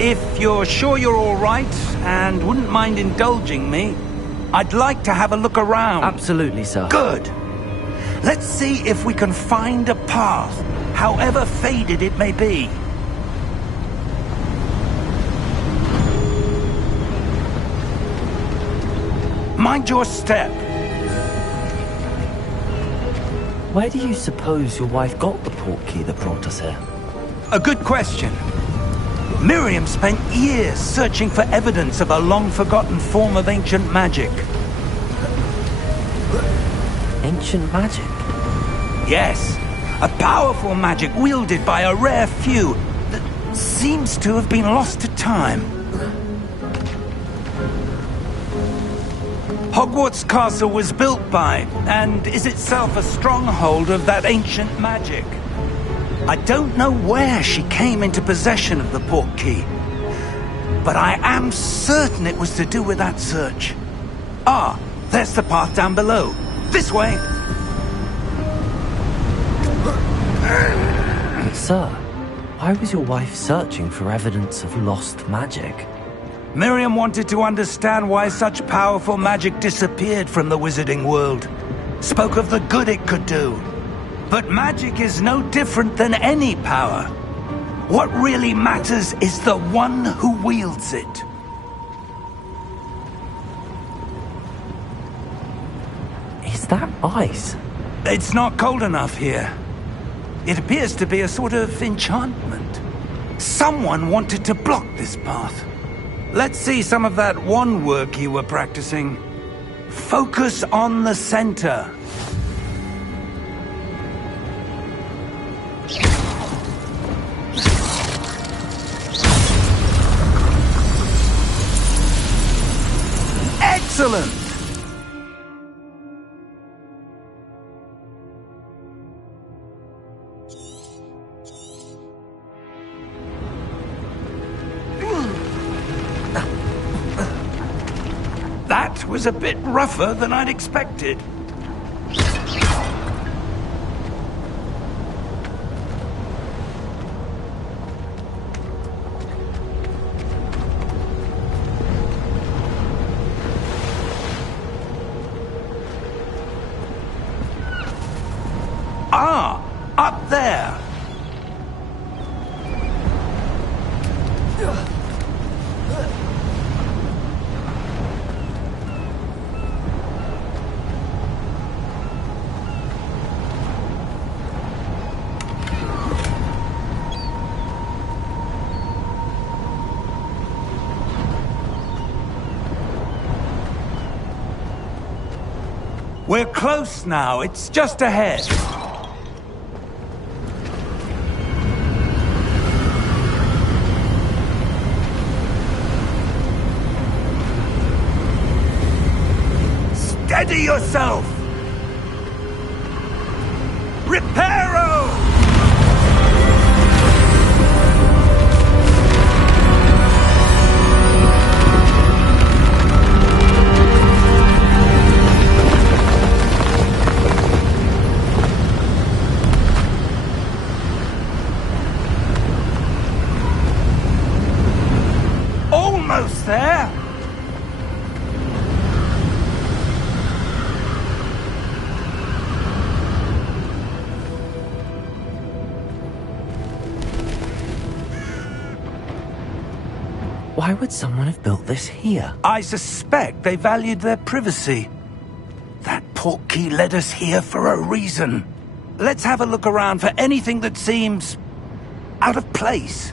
If you're sure you're all right and wouldn't mind indulging me, I'd like to have a look around. Absolutely, sir. Good. Let's see if we can find a path, however faded it may be. Mind your step. Where do you suppose your wife got the portkey that brought us here? A good question. Miriam spent years searching for evidence of a long-forgotten form of ancient magic. Ancient magic? Yes, a powerful magic wielded by a rare few that seems to have been lost to time. Hogwarts Castle was built by, and is itself a stronghold of that ancient magic. I don't know where she came into possession of the portkey, but I am certain it was to do with that search. Ah, there's the path down below. This way! Sir, why was your wife searching for evidence of lost magic? Miriam wanted to understand why such powerful magic disappeared from the wizarding world. Spoke of the good it could do. But magic is no different than any power. What really matters is the one who wields it. Is that ice? It's not cold enough here. It appears to be a sort of enchantment. Someone wanted to block this path. Let's see some of that wand work you were practicing. Focus on the center. Excellent! That was a bit rougher than I'd expected. Ah, up there. We're close now. It's just ahead. Steady yourself! Reparo! Almost there! Why would someone have built this here? I suspect they valued their privacy. That portkey led us here for a reason. Let's have a look around for anything that seems out of place.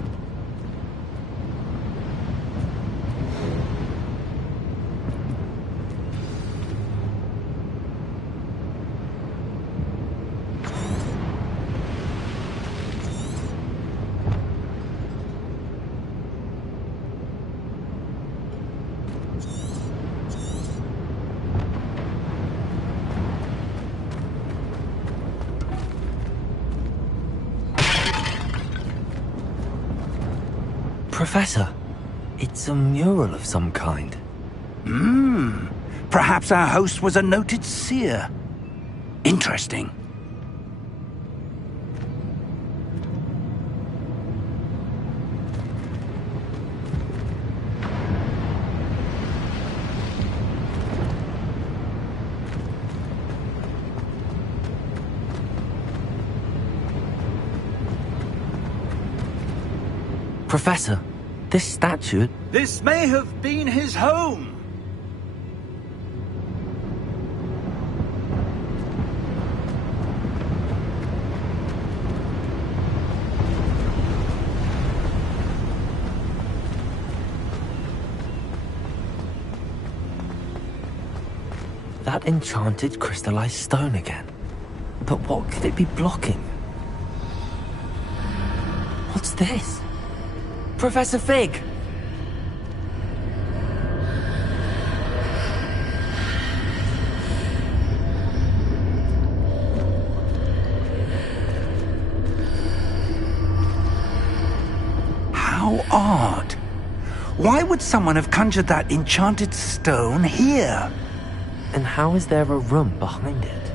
Professor, it's a mural of some kind. Perhaps our host was a noted seer. Interesting. Professor, this statue... This may have been his home. That enchanted crystallized stone again. But what could it be blocking? What's this? Professor Fig! How odd. Why would someone have conjured that enchanted stone here? And how is there a room behind it?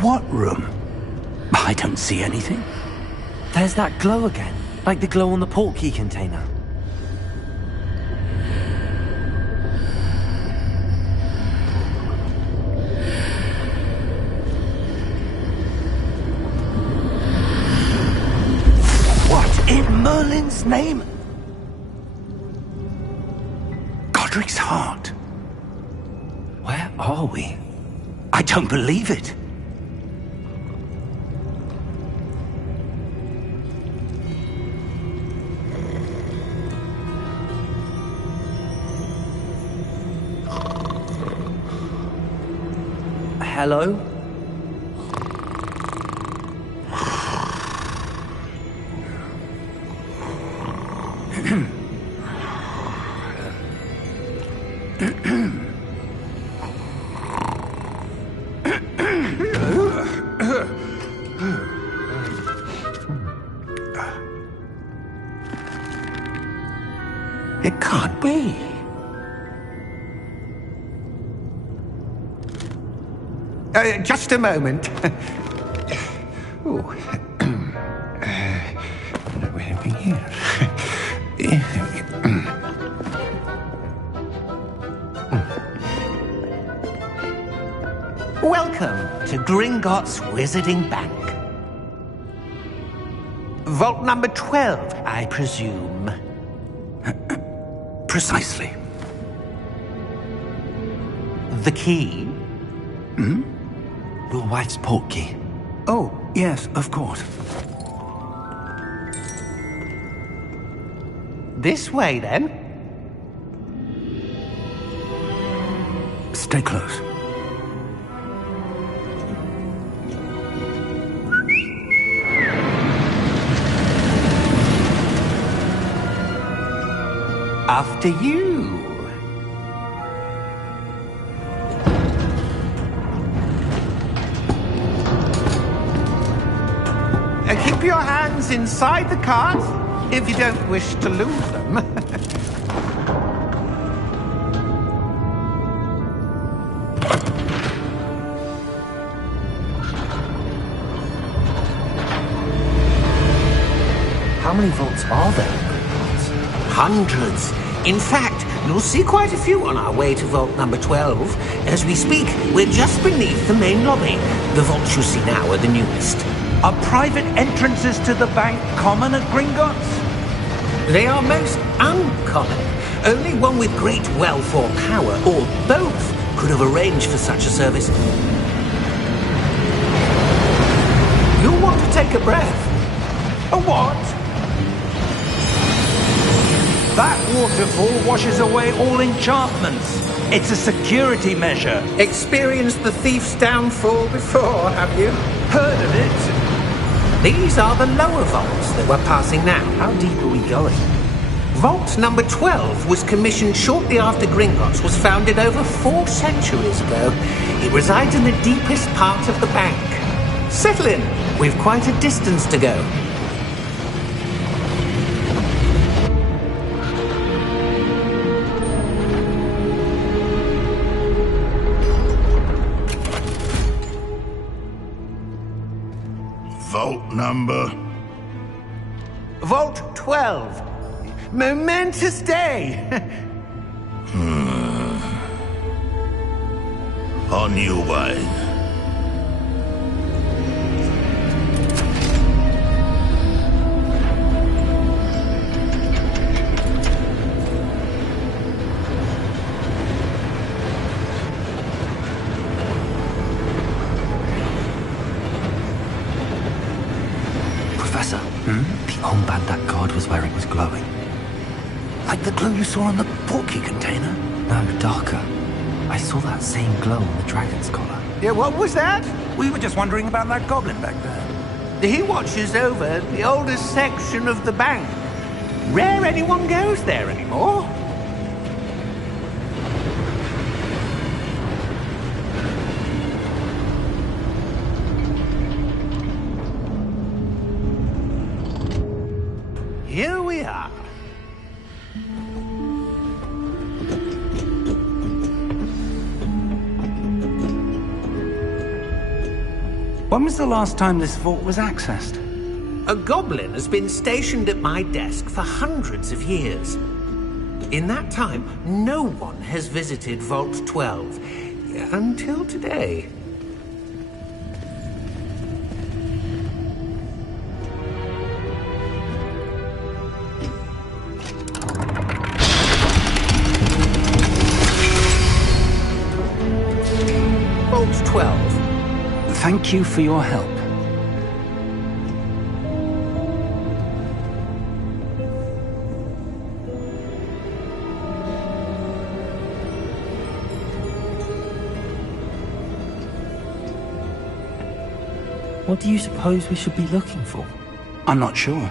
What room? I don't see anything. There's that glow again, like the glow on the portkey container. What in Merlin's name? Godric's heart. Where are we? I don't believe it. Hello? It can't be. Just a moment. Oh. Where have we here? Welcome to Gringotts Wizarding Bank. Vault number 12, I presume. Precisely. The key? Your wife's portkey. Oh, yes, of course. This way, then. Stay close. After you. Keep your hands inside the cart if you don't wish to lose them. How many vaults are there? Hundreds. In fact, you'll see quite a few on our way to vault number 12. As we speak, we're just beneath the main lobby. The vaults you see now are the newest. Are private entrances to the bank common at Gringotts? They are most uncommon. Only one with great wealth or power, or both, could have arranged for such a service. You'll want to take a breath. A what? That waterfall washes away all enchantments. It's a security measure. Experienced the thief's downfall before, have you? Heard of it? These are the lower vaults that we're passing now. How deep are we going? Vault number 12 was commissioned shortly after Gringotts was founded over 4 centuries ago. It resides in the deepest part of the bank. Settle in. We've quite a distance to go. Vault number? Vault 12. Momentous day. On your way. Like the glow you saw in the portkey container? No, darker. I saw that same glow on the dragon's collar. Yeah, what was that? We were just wondering about that goblin back there. He watches over the oldest section of the bank. Rare anyone goes there anymore. Here we are. When was the last time this vault was accessed? A goblin has been stationed at my desk for hundreds of years. In that time, no one has visited Vault 12. Until today. Vault 12. Thank you for your help. What do you suppose we should be looking for? I'm not sure.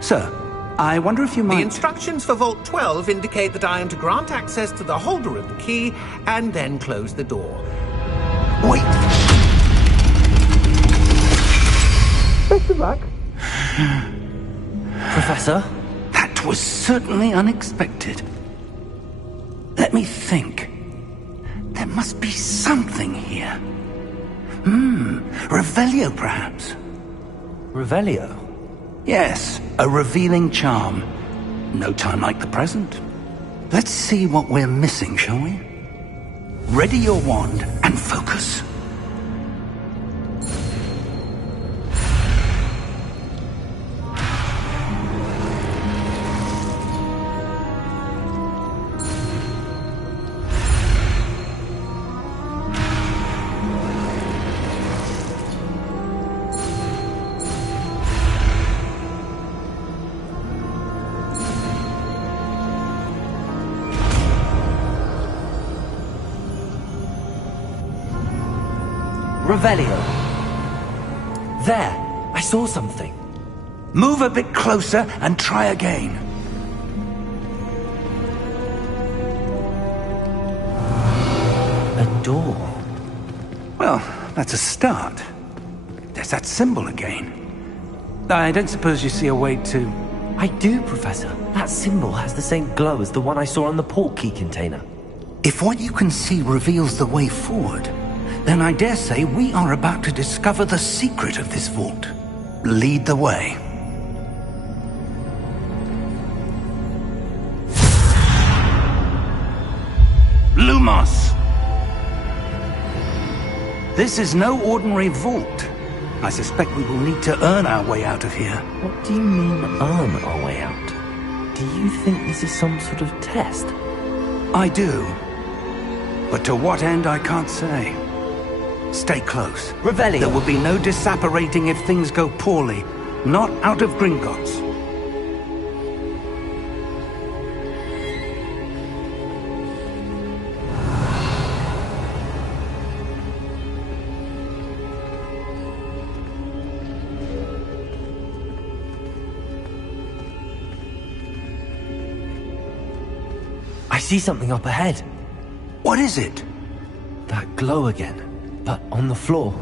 Sir, I wonder if you might... The instructions for Vault 12 indicate that I am to grant access to the holder of the key and then close the door. Wait! Best of luck. Professor? That was certainly unexpected. Let me think. There must be something here. Revelio, perhaps? Revelio? Yes, a revealing charm. No time like the present. Let's see what we're missing, shall we? Ready your wand and focus. Revelio. There, I saw something. Move a bit closer and try again. A door. Well, that's a start. There's that symbol again. I don't suppose you see a way to... I do, Professor. That symbol has the same glow as the one I saw on the portkey container. If what you can see reveals the way forward, then I dare say we are about to discover the secret of this vault. Lead the way. Lumos! This is no ordinary vault. I suspect we will need to earn our way out of here. What do you mean, earn our way out? Do you think this is some sort of test? I do. But to what end, I can't say. Stay close. Revelio. There will be no disapparating if things go poorly. Not out of Gringotts. I see something up ahead. What is it? That glow again, but on the floor.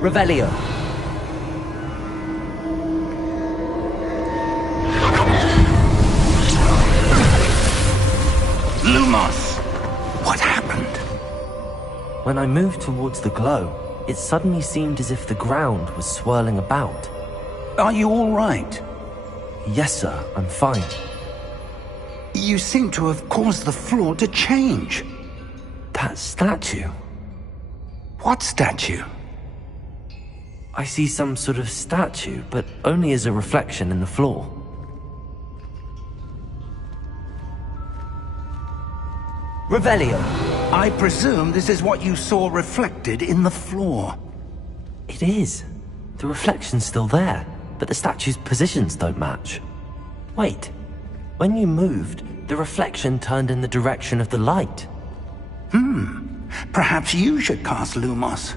Revelio. Lumos! What happened? When I moved towards the glow, it suddenly seemed as if the ground was swirling about. Are you all right? Yes, sir, I'm fine. You seem to have caused the floor to change. That statue. What statue? I see some sort of statue, but only as a reflection in the floor. Revelio. I presume this is what you saw reflected in the floor. It is. The reflection's still there, but the statue's positions don't match. Wait, when you moved, the reflection turned in the direction of the light. Perhaps you should cast Lumos.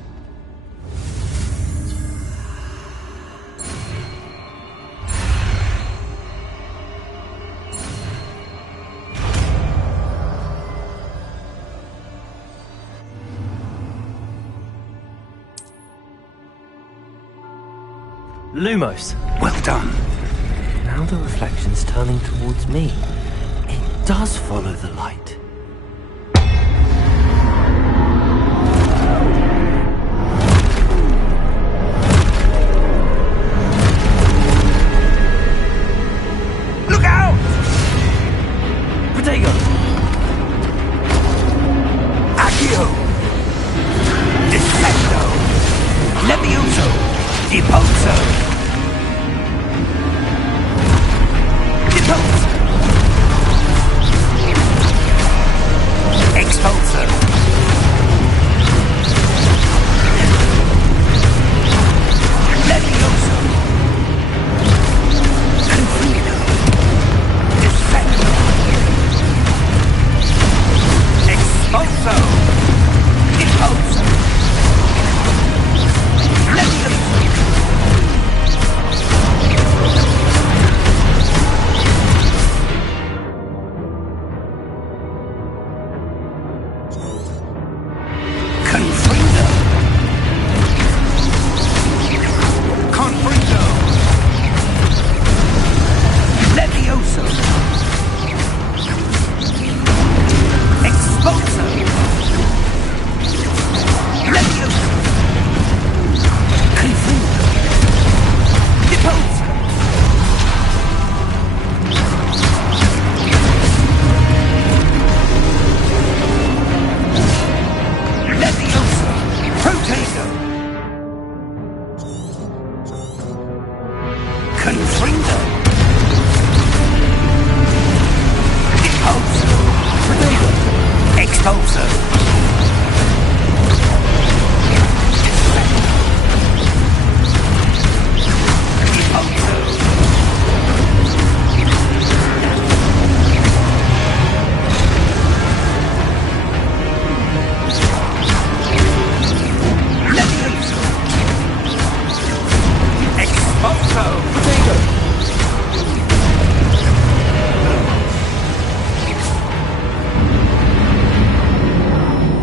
Lumos! Well done. Now the reflection's turning towards me. It does follow the light. Look out! Protego! Accio! Defecto! Levioso! Deposo! Expulsor! Levioso! Confudo! Defecto! Expulso! Deposo! Levioso!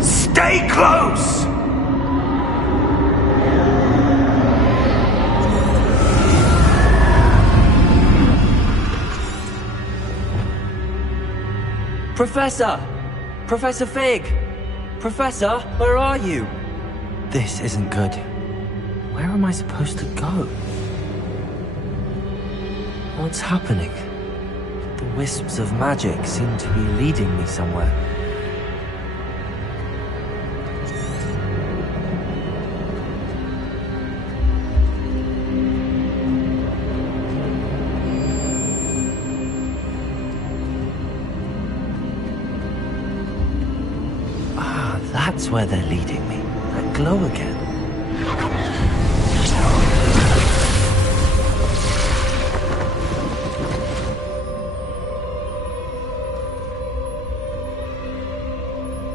Stay close! Professor! Professor Fig! Professor, where are you? This isn't good. Where am I supposed to go? What's happening? The wisps of magic seem to be leading me somewhere. Ah, that's where they're leading me. That glow again.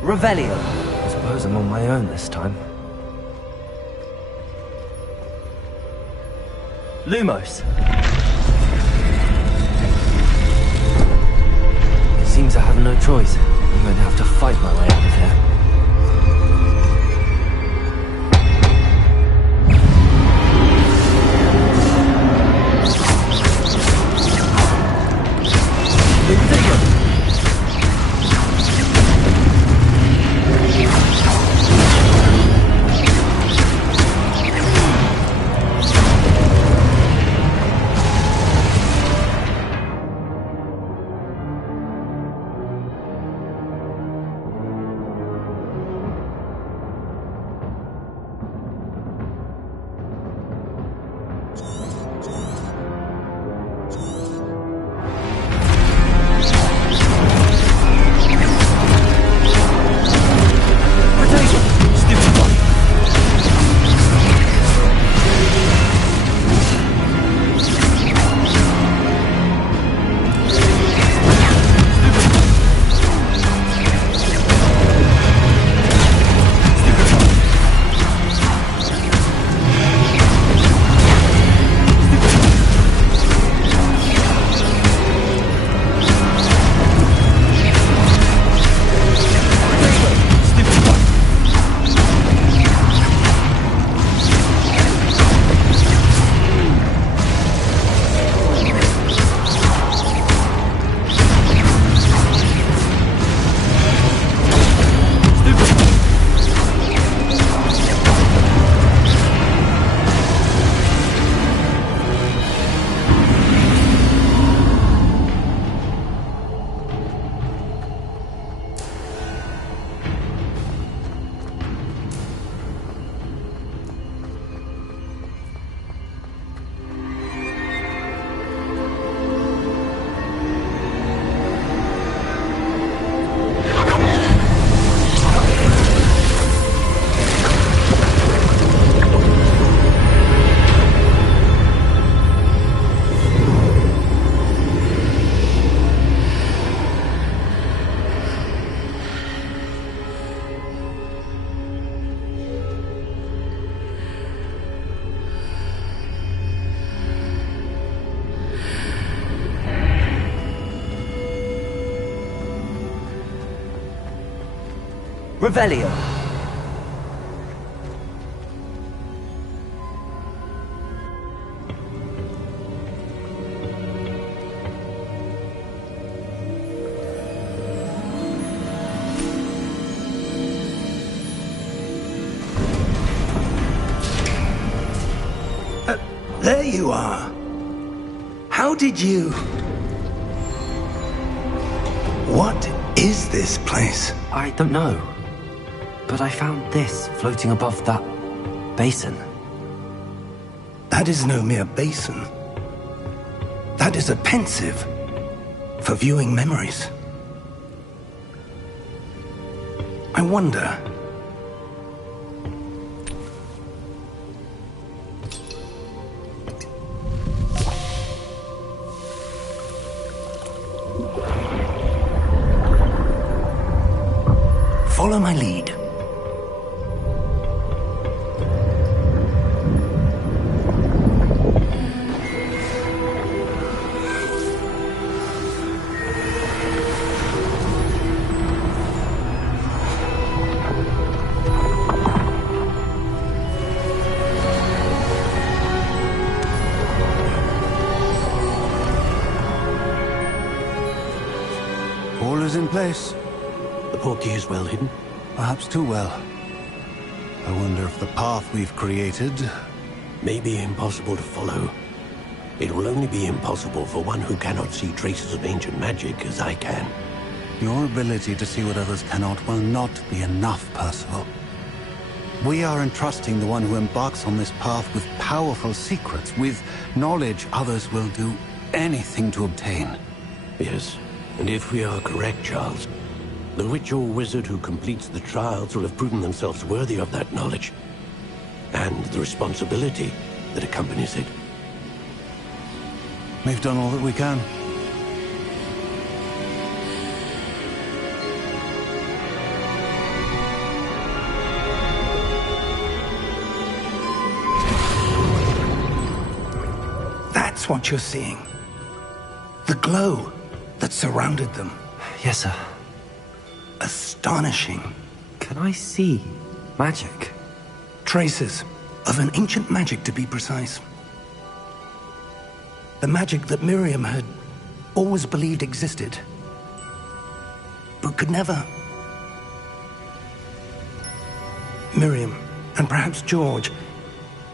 Revelio. I suppose I'm on my own this time. Lumos. It seems I have no choice. I'm going to have to fight my way out of here. Revelio. There you are. How did you... What is this place? I don't know. But I found this floating above that basin. That is no mere basin. That is a pensive for viewing memories. I wonder... Follow my lead. All is in place. The portkey is well hidden. Perhaps too well. I wonder if the path we've created... May be impossible to follow. It will only be impossible for one who cannot see traces of ancient magic as I can. Your ability to see what others cannot will not be enough, Percival. We are entrusting the one who embarks on this path with powerful secrets, with knowledge others will do anything to obtain. Yes, and if we are correct, Charles, the witch or wizard who completes the trials will have proven themselves worthy of that knowledge, and the responsibility that accompanies it. We've done all that we can. That's what you're seeing. The glow that surrounded them. Yes, sir. Astonishing. Can I see magic? Traces of an ancient magic, to be precise. The magic that Miriam had always believed existed, but could never. Miriam, and perhaps George,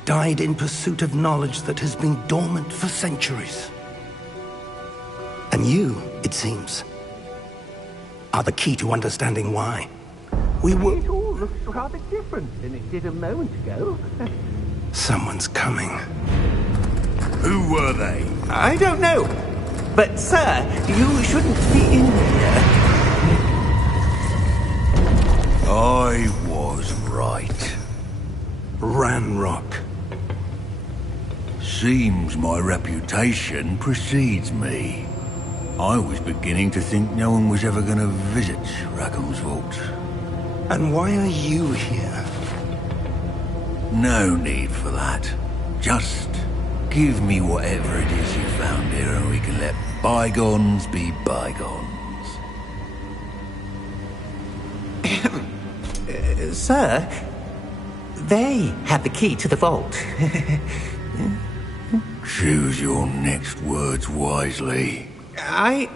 died in pursuit of knowledge that has been dormant for centuries. And you, it seems, are the key to understanding why. It all looks rather different than it did a moment ago. Someone's coming. Who were they? I don't know. But, sir, you shouldn't be in here. I was right. Ranrock. Seems my reputation precedes me. I was beginning to think no one was ever going to visit Rackham's vault. And why are you here? No need for that. Just give me whatever it is you found here and we can let bygones be bygones. Sir, they have the key to the vault. Choose your next words wisely. I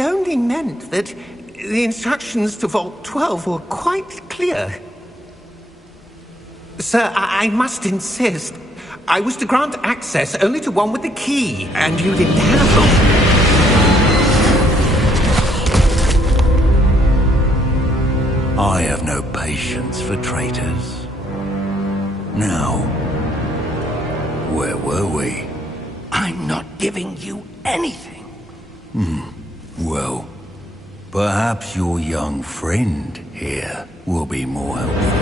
only meant that the instructions to Vault 12 were quite clear. Sir, I must insist. I was to grant access only to one with the key, and you didn't have them. I have no patience for traitors. Now, where were we? I'm not giving you anything. Well, perhaps your young friend here will be more helpful.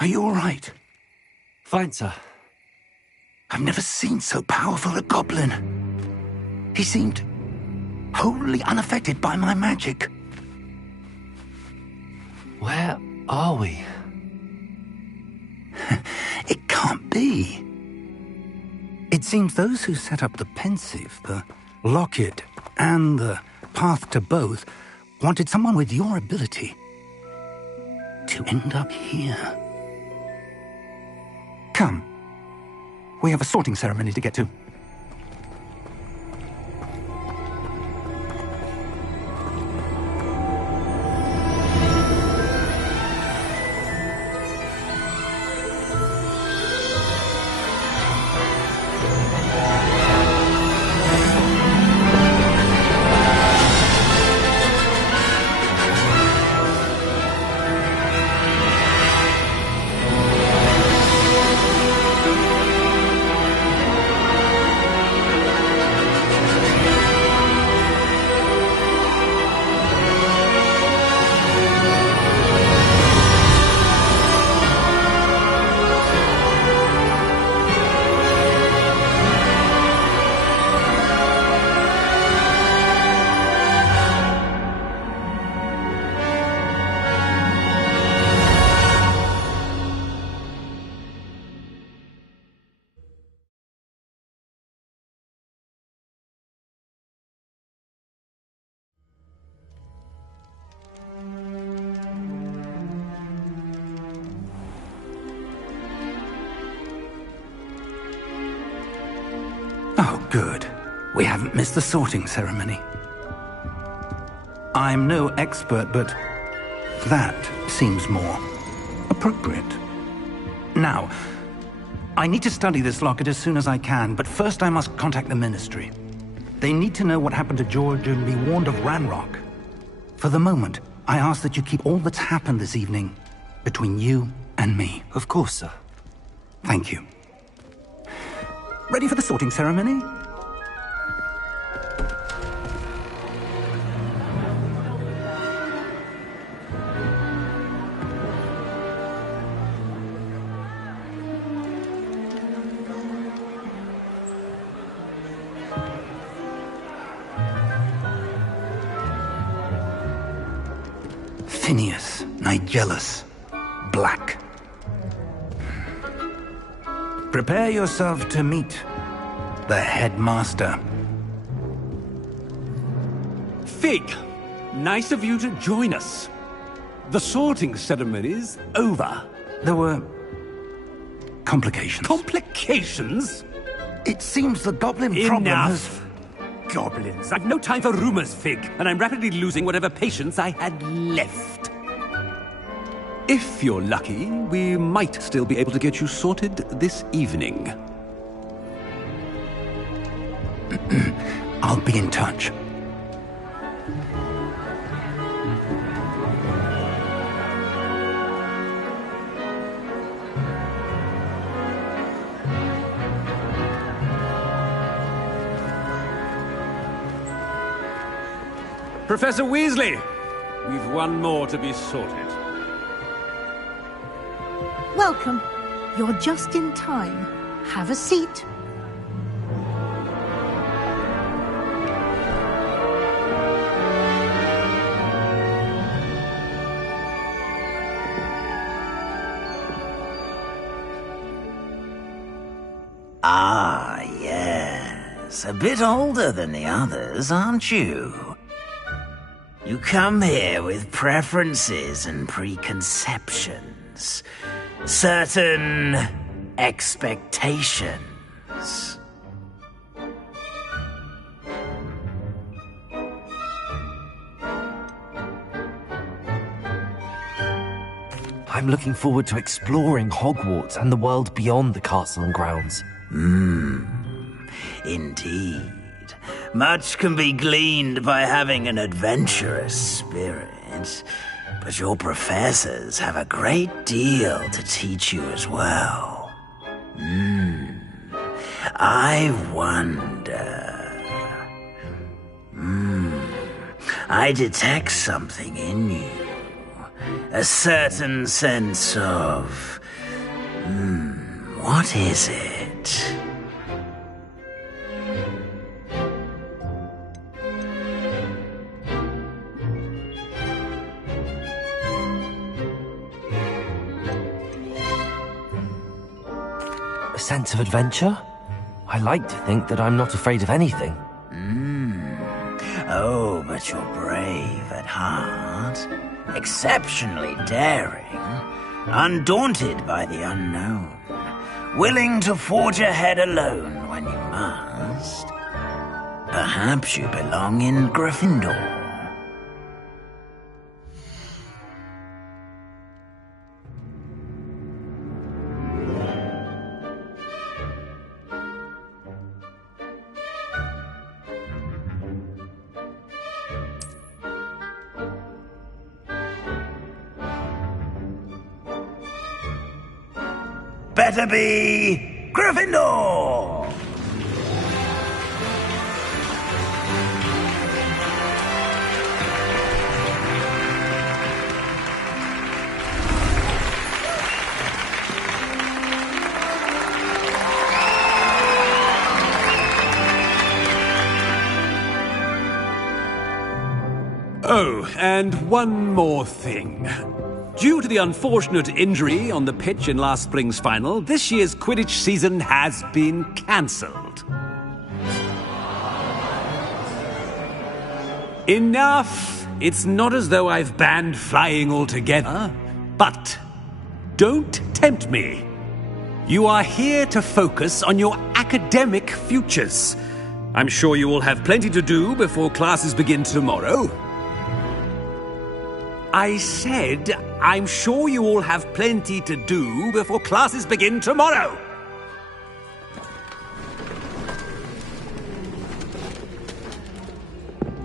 Are you all right? Fine, sir. I've never seen so powerful a goblin. He seemed wholly unaffected by my magic. Where are we? It can't be. It seems those who set up the pensive, the locket, and the path to both wanted someone with your ability to end up here. Come. We have a sorting ceremony to get to. Oh, good. We haven't missed the sorting ceremony. I'm no expert, but that seems more appropriate. Now, I need to study this locket as soon as I can, but first I must contact the Ministry. They need to know what happened to George and be warned of Ranrock. For the moment, I ask that you keep all that's happened this evening between you and me. Of course, sir. Thank you. Ready for the sorting ceremony? Phineas, Nigellus, Black. Prepare yourself to meet the headmaster. Fig, nice of you to join us. The sorting ceremony's over. There were complications. Complications? It seems the goblin problem has... Enough! Goblins. I've no time for rumors, Fig, and I'm rapidly losing whatever patience I had left. If you're lucky, we might still be able to get you sorted this evening. I'll be in touch. Professor Weasley, we've one more to be sorted. Welcome. You're just in time. Have a seat. Ah, yes. A bit older than the others, aren't you? You come here with preferences and preconceptions. Certain expectations. I'm looking forward to exploring Hogwarts and the world beyond the castle and grounds. Indeed. Much can be gleaned by having an adventurous spirit, but your professors have a great deal to teach you as well. I wonder... I detect something in you. A certain sense of... what is it? A sense of adventure? I like to think that I'm not afraid of anything. Oh, but you're brave at heart. Exceptionally daring. Undaunted by the unknown. Willing to forge ahead alone when you must. Perhaps you belong in Gryffindor. Better be Gryffindor! Oh, and one more thing. Due to the unfortunate injury on the pitch in last spring's final, this year's Quidditch season has been cancelled. Enough! It's not as though I've banned flying altogether, but don't tempt me. You are here to focus on your academic futures. I'm sure you will have plenty to do before classes begin tomorrow. I said, I'm sure you all have plenty to do before classes begin tomorrow.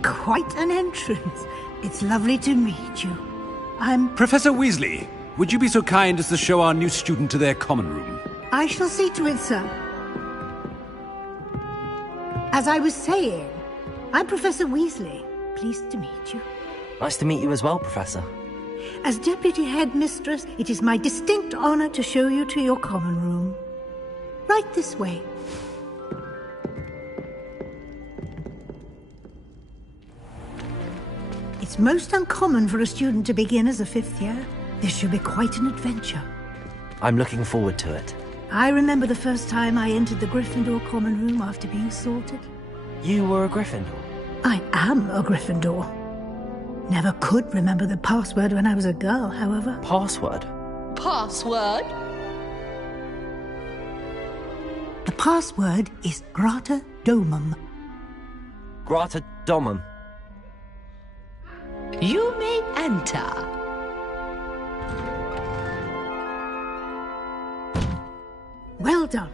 Quite an entrance. It's lovely to meet you. I'm... Professor Weasley, would you be so kind as to show our new student to their common room? I shall see to it, sir. As I was saying, I'm Professor Weasley. Pleased to meet you. Nice to meet you as well, Professor. As Deputy Headmistress, it is my distinct honor to show you to your common room. Right this way. It's most uncommon for a student to begin as a fifth year. This should be quite an adventure. I'm looking forward to it. I remember the first time I entered the Gryffindor common room after being sorted. You were a Gryffindor? I am a Gryffindor. Never could remember the password when I was a girl, however. Password? Password? The password is Grata Domum. Grata Domum. You may enter. Well done.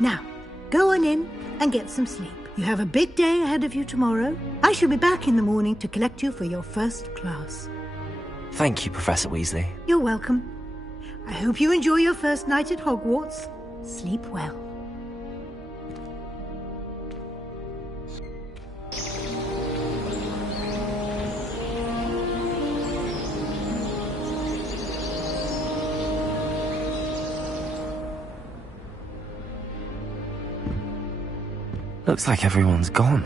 Now, go on in and get some sleep. You have a big day ahead of you tomorrow. I shall be back in the morning to collect you for your first class. Thank you, Professor Weasley. You're welcome. I hope you enjoy your first night at Hogwarts. Sleep well. Looks like everyone's gone.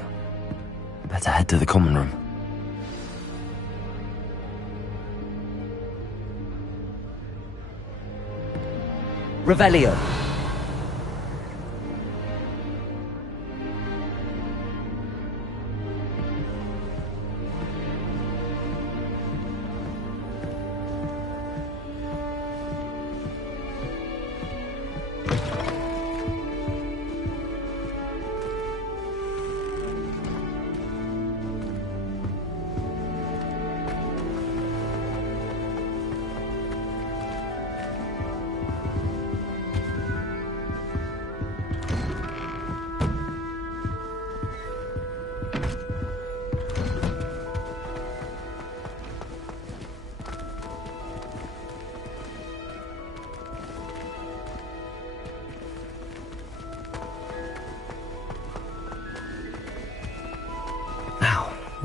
Better head to the common room. Revelio.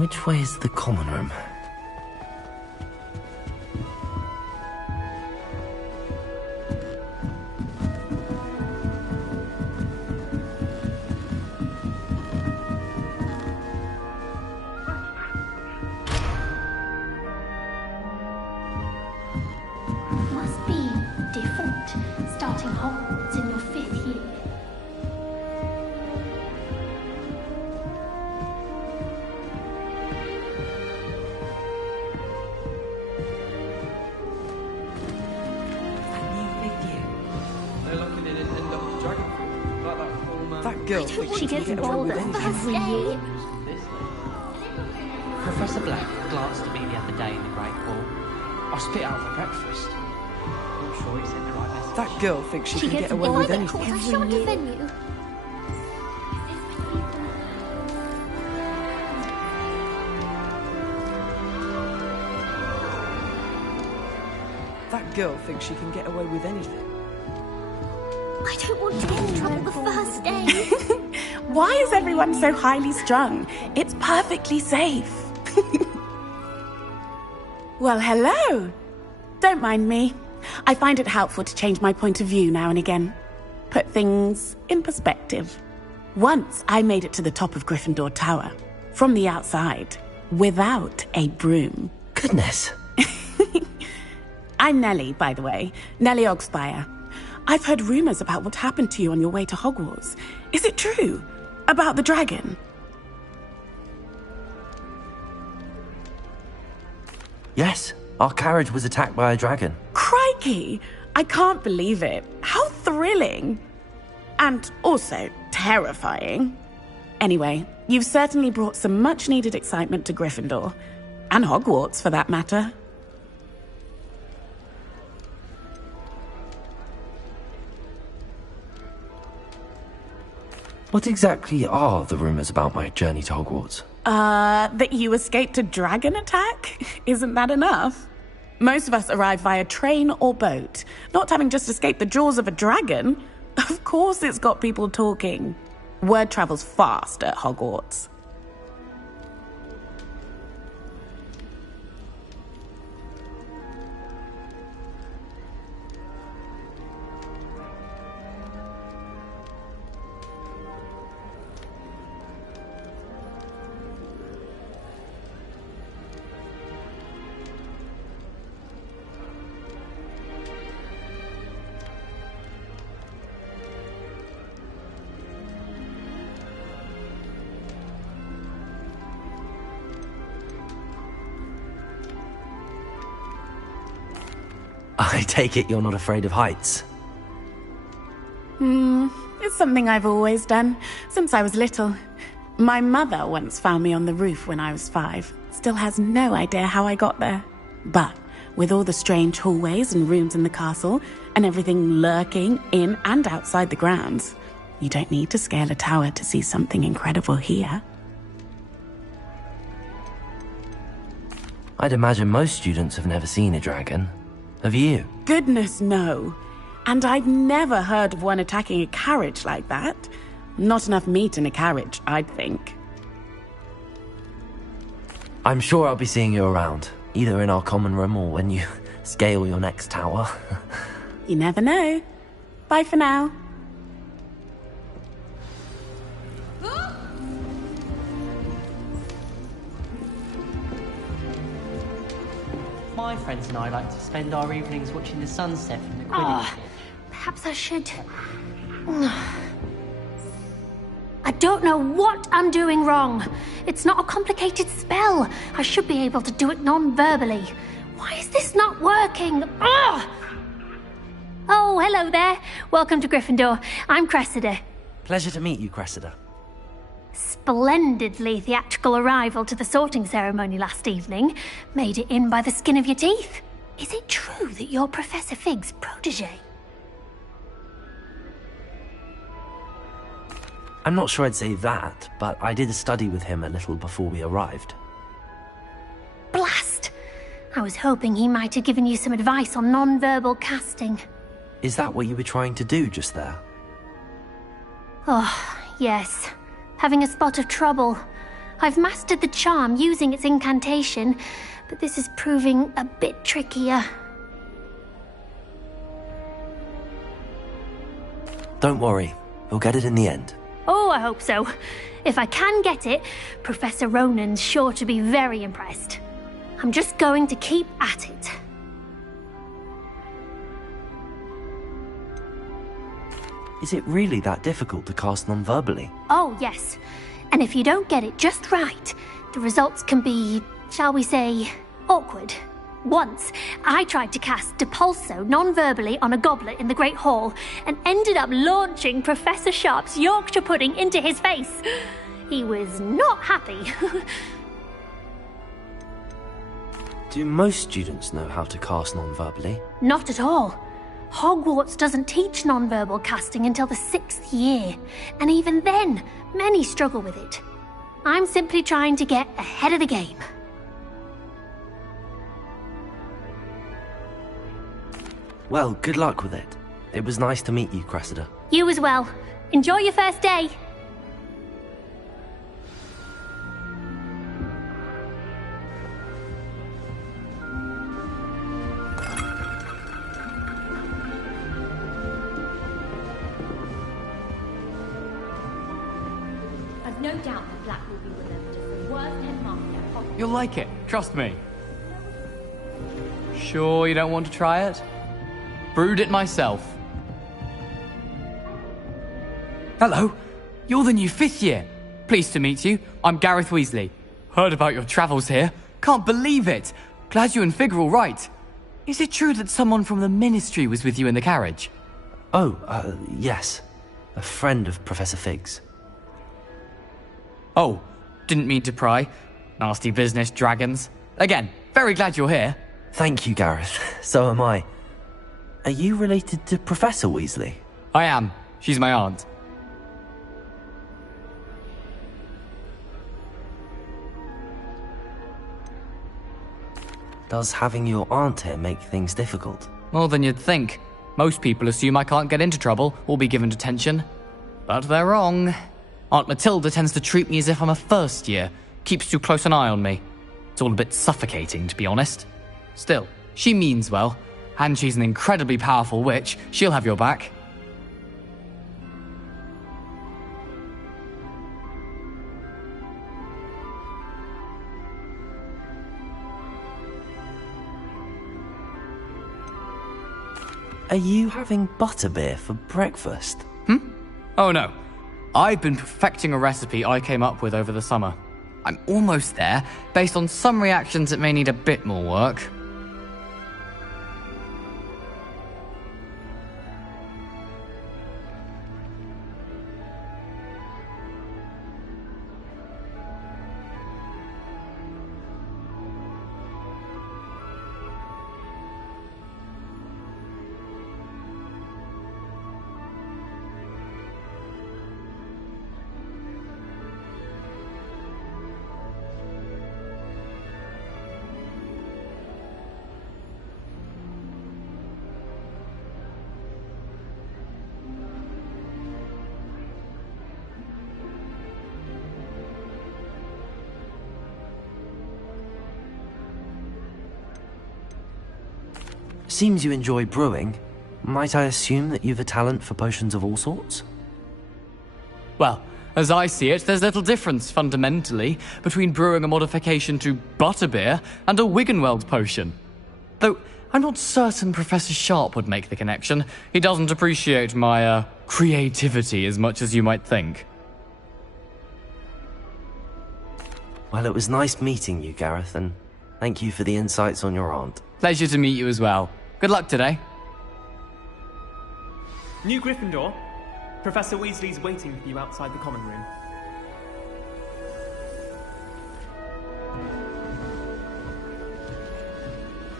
Which way is the common room? Must be different, starting Hogwarts in your 5th year. That girl thinks She gets bored every year. Professor Black glanced at me the other day in the Great Hall. I spit out for breakfast. Not sure he said the right message. That girl thinks she can gets get away bored with anything. every year. Venue. That girl thinks she can get away with anything. I don't want to get in trouble the first day. Why is everyone so highly strung? It's perfectly safe. Well, hello. Don't mind me. I find it helpful to change my point of view now and again. Put things in perspective. Once I made it to the top of Gryffindor Tower, from the outside, without a broom. Goodness. I'm Nellie, by the way. Nellie Ogspire. I've heard rumors about what happened to you on your way to Hogwarts. Is it true? About the dragon? Yes, our carriage was attacked by a dragon. Crikey! I can't believe it. How thrilling. And also terrifying. Anyway, you've certainly brought some much-needed excitement to Gryffindor. And Hogwarts, for that matter. What exactly are the rumors about my journey to Hogwarts? That you escaped a dragon attack? Isn't that enough? Most of us arrive via train or boat, not having just escaped the jaws of a dragon. Of course it's got people talking. Word travels fast at Hogwarts. I take it you're not afraid of heights? It's something I've always done, since I was little. My mother once found me on the roof when I was 5. Still has no idea how I got there. But with all the strange hallways and rooms in the castle, and everything lurking in and outside the grounds, you don't need to scale a tower to see something incredible here. I'd imagine most students have never seen a dragon. Have you? Goodness, no. And I've never heard of one attacking a carriage like that. Not enough meat in a carriage, I'd think. I'm sure I'll be seeing you around, either in our common room or when you scale your next tower. You never know. Bye for now. My friends and I like to spend our evenings watching the sunset from the Quidditch pitch. Perhaps I should... I don't know what I'm doing wrong. It's not a complicated spell. I should be able to do it non-verbally. Why is this not working? Ugh! Oh, hello there. Welcome to Gryffindor. I'm Cressida. Pleasure to meet you, Cressida. Splendidly theatrical arrival to the sorting ceremony last evening. Made it in by the skin of your teeth. Is it true that you're Professor Fig's protege? I'm not sure I'd say that, but I did study with him a little before we arrived. Blast! I was hoping he might have given you some advice on non-verbal casting. Is that what you were trying to do just there? Oh, yes. Having a spot of trouble. I've mastered the charm using its incantation, but this is proving a bit trickier. Don't worry, we'll get it in the end. Oh, I hope so. If I can get it, Professor Ronan's sure to be very impressed. I'm just going to keep at it. Is it really that difficult to cast non-verbally? Oh, yes. And if you don't get it just right, the results can be, shall we say, awkward. Once, I tried to cast Depulso non-verbally on a goblet in the Great Hall and ended up launching Professor Sharp's Yorkshire pudding into his face. He was not happy. Do most students know how to cast non-verbally? Not at all. Hogwarts doesn't teach non-verbal casting until the 6th year, and even then, many struggle with it. I'm simply trying to get ahead of the game. Well, good luck with it. It was nice to meet you, Cressida. You as well. Enjoy your first day. I've no doubt that Black will be remembered as the worst headmaster at Hogwarts. You'll like it, trust me. Sure you don't want to try it? Brewed it myself. Hello, you're the new 5th year. Pleased to meet you. I'm Gareth Weasley. Heard about your travels here. Can't believe it. Glad you and Fig are all right. Is it true that someone from the Ministry was with you in the carriage? Oh, yes. A friend of Professor Fig's. Oh, didn't mean to pry. Nasty business, dragons. Again, very glad you're here. Thank you, Gareth. So am I. Are you related to Professor Weasley? I am. She's my aunt. Does having your aunt here make things difficult? More than you'd think. Most people assume I can't get into trouble or be given detention. But they're wrong. Aunt Matilda tends to treat me as if I'm a first year, keeps too close an eye on me. It's all a bit suffocating, to be honest. Still, she means well, and she's an incredibly powerful witch. She'll have your back. Are you having butterbeer for breakfast? Oh no. I've been perfecting a recipe I came up with over the summer. I'm almost there. Based on some reactions, it may need a bit more work. Seems you enjoy brewing. Might I assume that you've a talent for potions of all sorts? Well, as I see it, there's little difference, fundamentally, between brewing a modification to butterbeer and a Wiggenweld potion. Though, I'm not certain Professor Sharp would make the connection. He doesn't appreciate my, creativity as much as you might think. Well, it was nice meeting you, Gareth, and thank you for the insights on your aunt. Pleasure to meet you as well. Good luck today. New Gryffindor. Professor Weasley's waiting for you outside the common room.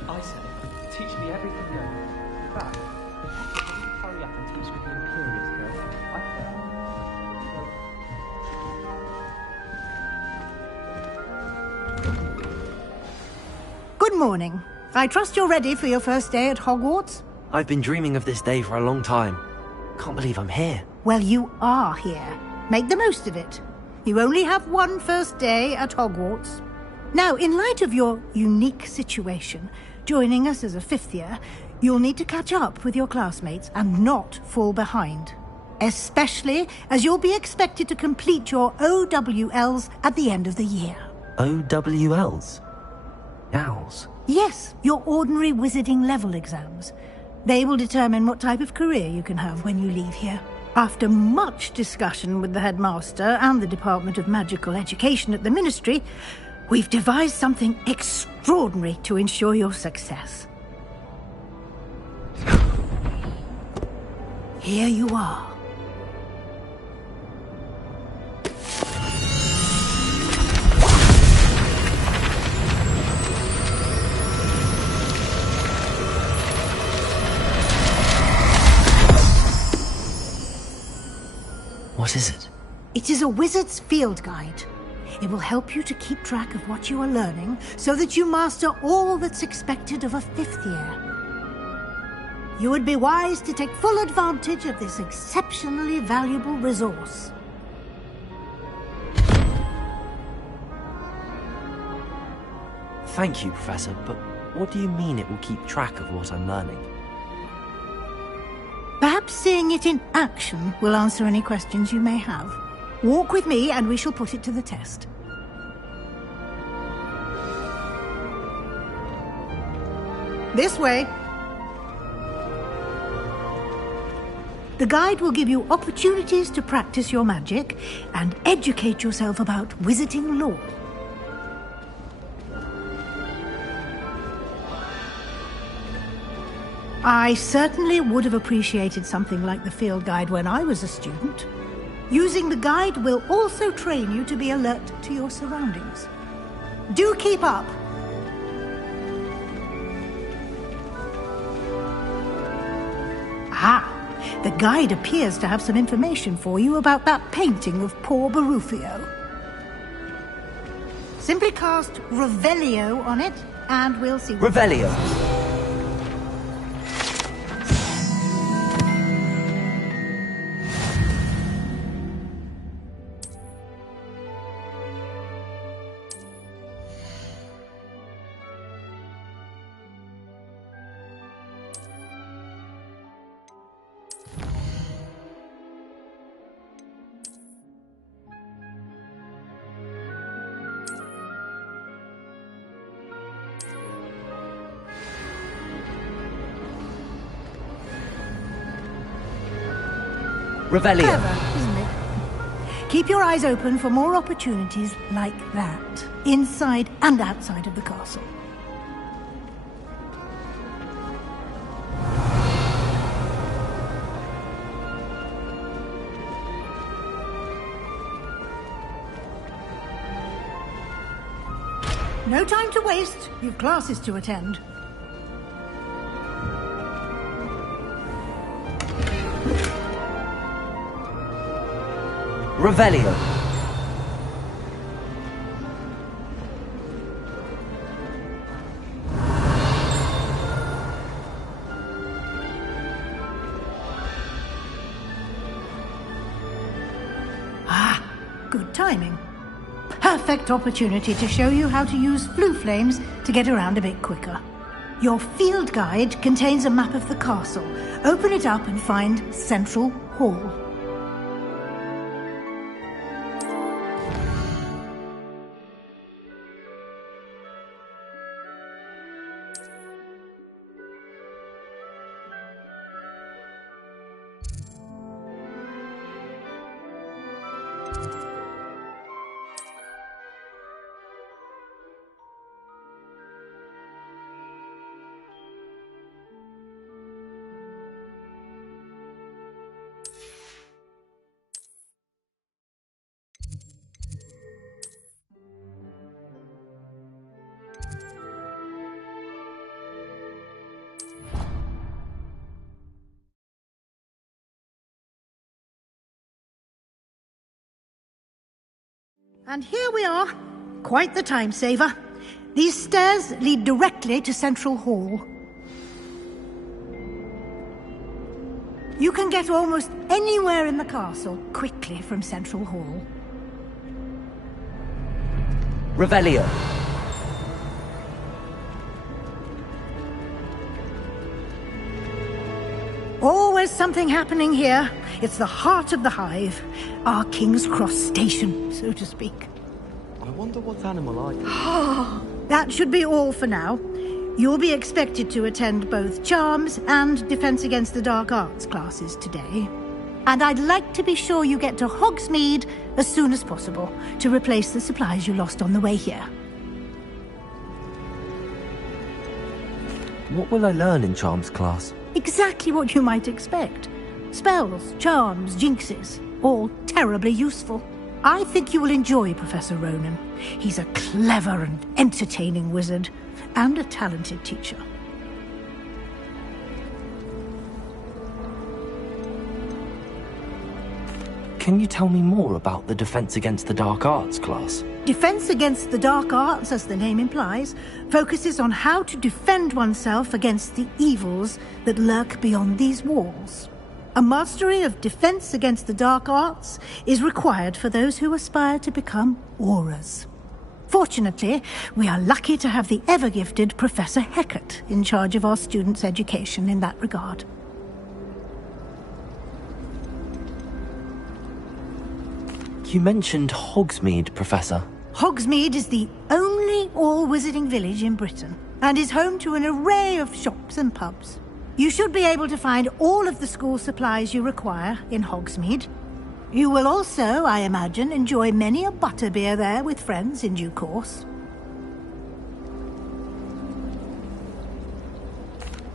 I say, teach me everything you know. In fact, hurry up and teach me the Imperious Code. Good morning. I trust you're ready for your first day at Hogwarts? I've been dreaming of this day for a long time. Can't believe I'm here. Well, you are here. Make the most of it. You only have one first day at Hogwarts. Now, in light of your unique situation, joining us as a fifth year, you'll need to catch up with your classmates and not fall behind. Especially as you'll be expected to complete your OWLs at the end of the year. OWLs? Owls? Yes, your ordinary wizarding level exams. They will determine what type of career you can have when you leave here. After much discussion with the headmaster and the Department of Magical Education at the Ministry, we've devised something extraordinary to ensure your success. Here you are. What is it? It is a wizard's field guide. It will help you to keep track of what you are learning so that you master all that's expected of a fifth year. You would be wise to take full advantage of this exceptionally valuable resource. Thank you, Professor, but what do you mean it will keep track of what I'm learning? Perhaps seeing it in action will answer any questions you may have. Walk with me and we shall put it to the test. This way. The guide will give you opportunities to practice your magic and educate yourself about wizarding lore. I certainly would have appreciated something like the field guide when I was a student. Using the guide will also train you to be alert to your surroundings. Do keep up! Ah, the guide appears to have some information for you about that painting of poor Barufio. Simply cast Revelio on it, and we'll see. Revelio! Revelio. Clever, isn't it? Keep your eyes open for more opportunities like that, inside and outside of the castle. No time to waste. You've classes to attend. Revelio. Ah, good timing. Perfect opportunity to show you how to use flue flames to get around a bit quicker. Your field guide contains a map of the castle. Open it up and find Central Hall. And here we are. Quite the time saver. These stairs lead directly to Central Hall. You can get almost anywhere in the castle quickly from Central Hall. Revelio. Always something happening here. It's the heart of the hive. Our King's Cross station, so to speak. I wonder what animal I... That should be all for now. You'll be expected to attend both Charms and Defense Against the Dark Arts classes today. And I'd like to be sure you get to Hogsmeade as soon as possible to replace the supplies you lost on the way here. What will I learn in Charms class? Exactly what you might expect. Spells, charms, jinxes, all terribly useful. I think you will enjoy Professor Ronan. He's a clever and entertaining wizard, and a talented teacher. Can you tell me more about the Defense Against the Dark Arts class? Defense Against the Dark Arts, as the name implies, focuses on how to defend oneself against the evils that lurk beyond these walls. A mastery of Defense Against the Dark Arts is required for those who aspire to become Auras. Fortunately, we are lucky to have the ever-gifted Professor Hecat in charge of our students' education in that regard. You mentioned Hogsmeade, Professor. Hogsmeade is the only all-wizarding village in Britain, and is home to an array of shops and pubs. You should be able to find all of the school supplies you require in Hogsmeade. You will also, I imagine, enjoy many a butterbeer there with friends in due course.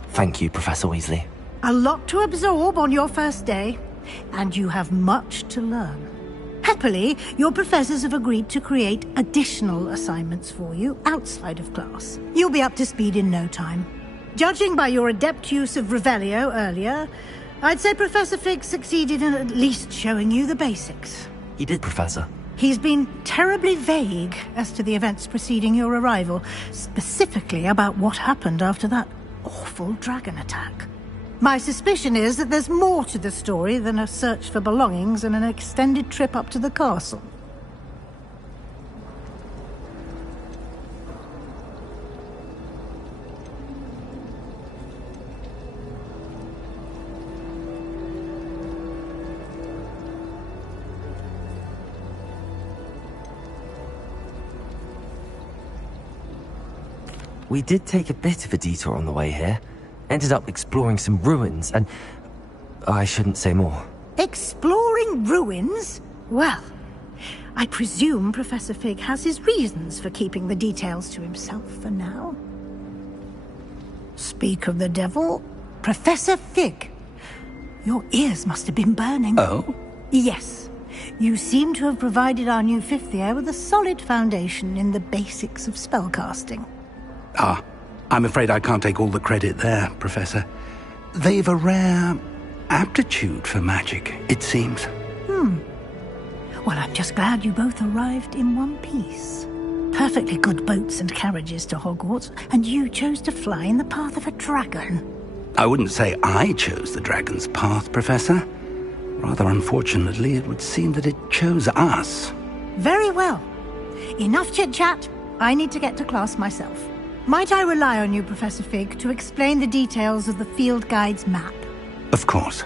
Thank you, Professor Weasley. A lot to absorb on your first day, and you have much to learn. Happily, your professors have agreed to create additional assignments for you outside of class. You'll be up to speed in no time. Judging by your adept use of Revelio earlier, I'd say Professor Fig succeeded in at least showing you the basics. He did, Professor. He's been terribly vague as to the events preceding your arrival, specifically about what happened after that awful dragon attack. My suspicion is that there's more to the story than a search for belongings and an extended trip up to the castle. We did take a bit of a detour on the way here. Ended up exploring some ruins, and I shouldn't say more. Exploring ruins? Well, I presume Professor Fig has his reasons for keeping the details to himself for now. Speak of the devil, Professor Fig. Your ears must have been burning. Oh? Yes. You seem to have provided our new fifth year with a solid foundation in the basics of spellcasting. Ah, I'm afraid I can't take all the credit there, Professor. They've a rare aptitude for magic, it seems. Well, I'm just glad you both arrived in one piece. Perfectly good boats and carriages to Hogwarts, and you chose to fly in the path of a dragon. I wouldn't say I chose the dragon's path, Professor. Rather unfortunately, it would seem that it chose us. Very well. Enough chit-chat. I need to get to class myself. Might I rely on you, Professor Fig, to explain the details of the field guide's map? Of course.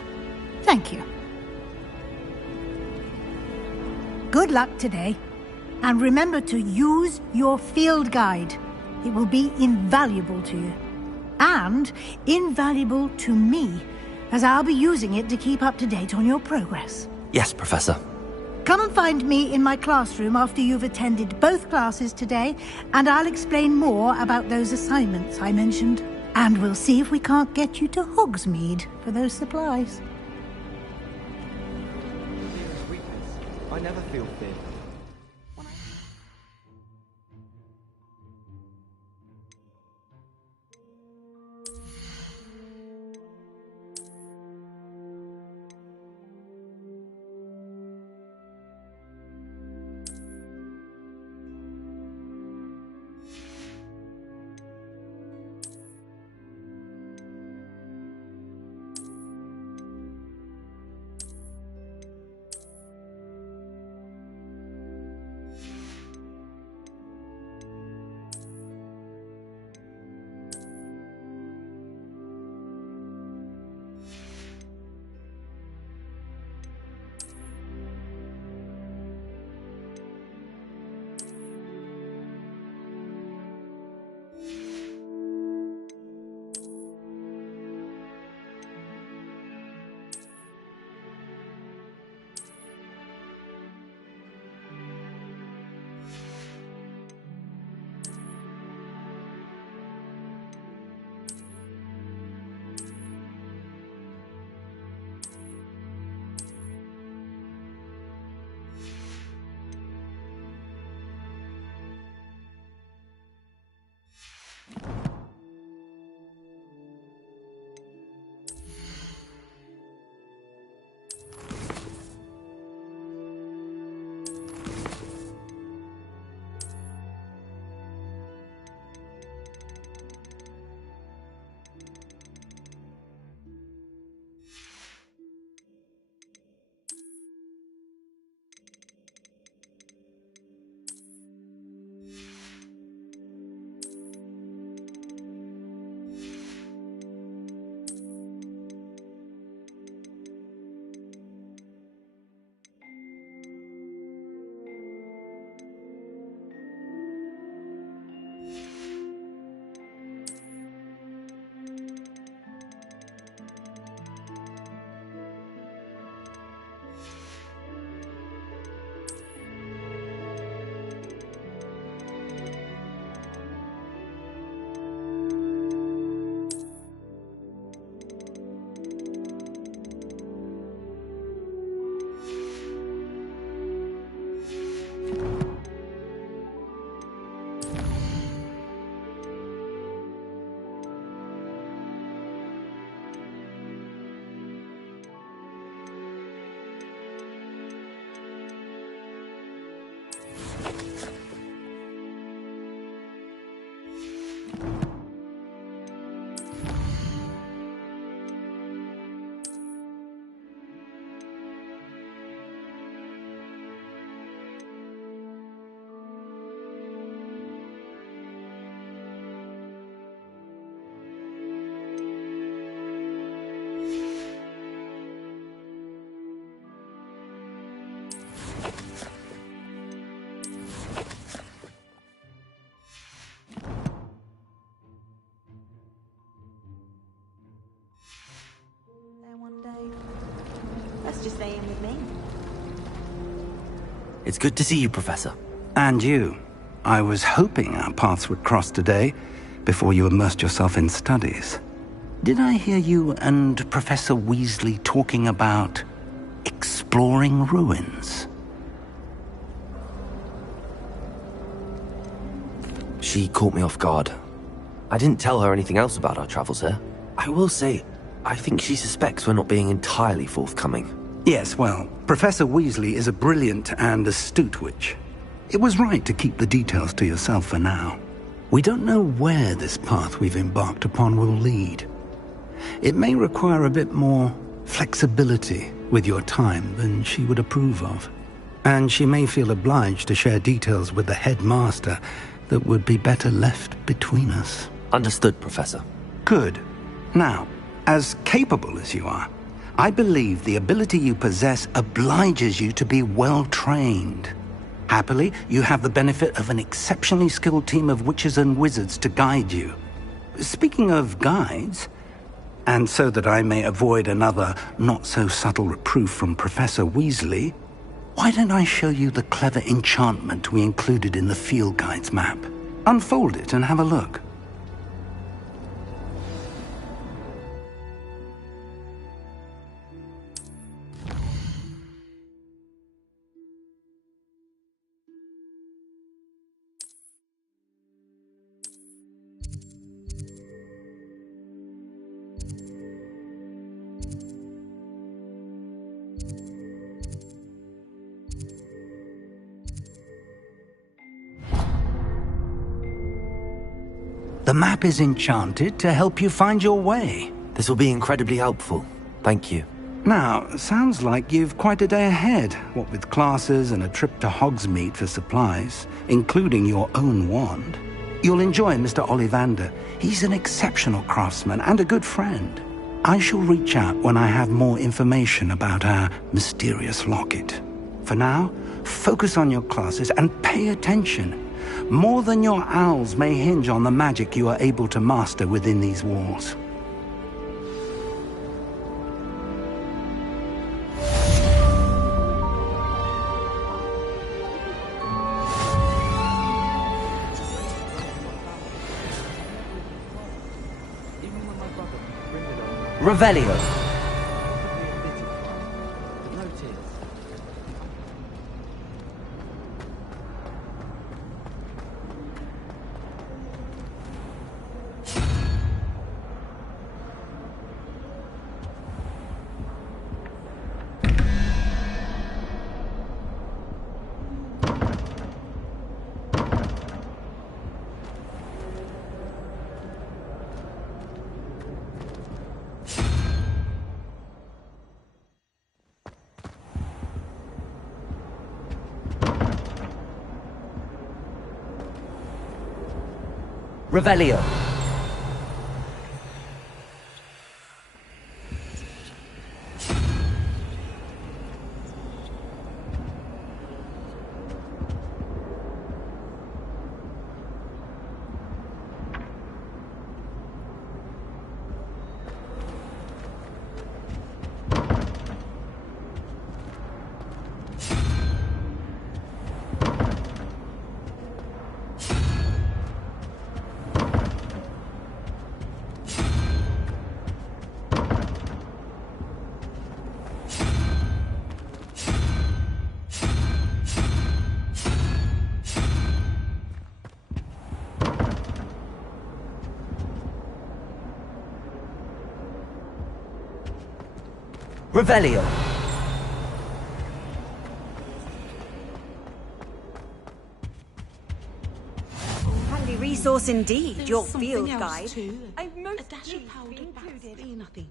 Thank you. Good luck today. And remember to use your field guide. It will be invaluable to you. And invaluable to me, as I'll be using it to keep up to date on your progress. Yes, Professor. Come and find me in my classroom after you've attended both classes today, and I'll explain more about those assignments I mentioned. And we'll see if we can't get you to Hogsmeade for those supplies. I never feel fear. to stay in with me. It's good to see you, Professor. And you. I was hoping our paths would cross today, before you immersed yourself in studies. Did I hear you and Professor Weasley talking about exploring ruins? She caught me off guard. I didn't tell her anything else about our travels here. I will say, I think she suspects we're not being entirely forthcoming. Yes, well, Professor Weasley is a brilliant and astute witch. It was right to keep the details to yourself for now. We don't know where this path we've embarked upon will lead. It may require a bit more flexibility with your time than she would approve of. And she may feel obliged to share details with the headmaster that would be better left between us. Understood, Professor. Good. Now, as capable as you are, I believe the ability you possess obliges you to be well trained. Happily, you have the benefit of an exceptionally skilled team of witches and wizards to guide you. Speaking of guides, and so that I may avoid another not-so-subtle reproof from Professor Weasley, why don't I show you the clever enchantment we included in the field guide's map? Unfold it and have a look. The map is enchanted to help you find your way. This will be incredibly helpful. Thank you. Now, sounds like you've quite a day ahead, what with classes and a trip to Hogsmeade for supplies, including your own wand. You'll enjoy Mr. Ollivander. He's an exceptional craftsman and a good friend. I shall reach out when I have more information about our mysterious locket. For now, focus on your classes and pay attention. More than your owls may hinge on the magic you are able to master within these walls. Revelio. Revelio. Revelio. Handy resource indeed, your field guide. I've most dash of powder included. Nothing.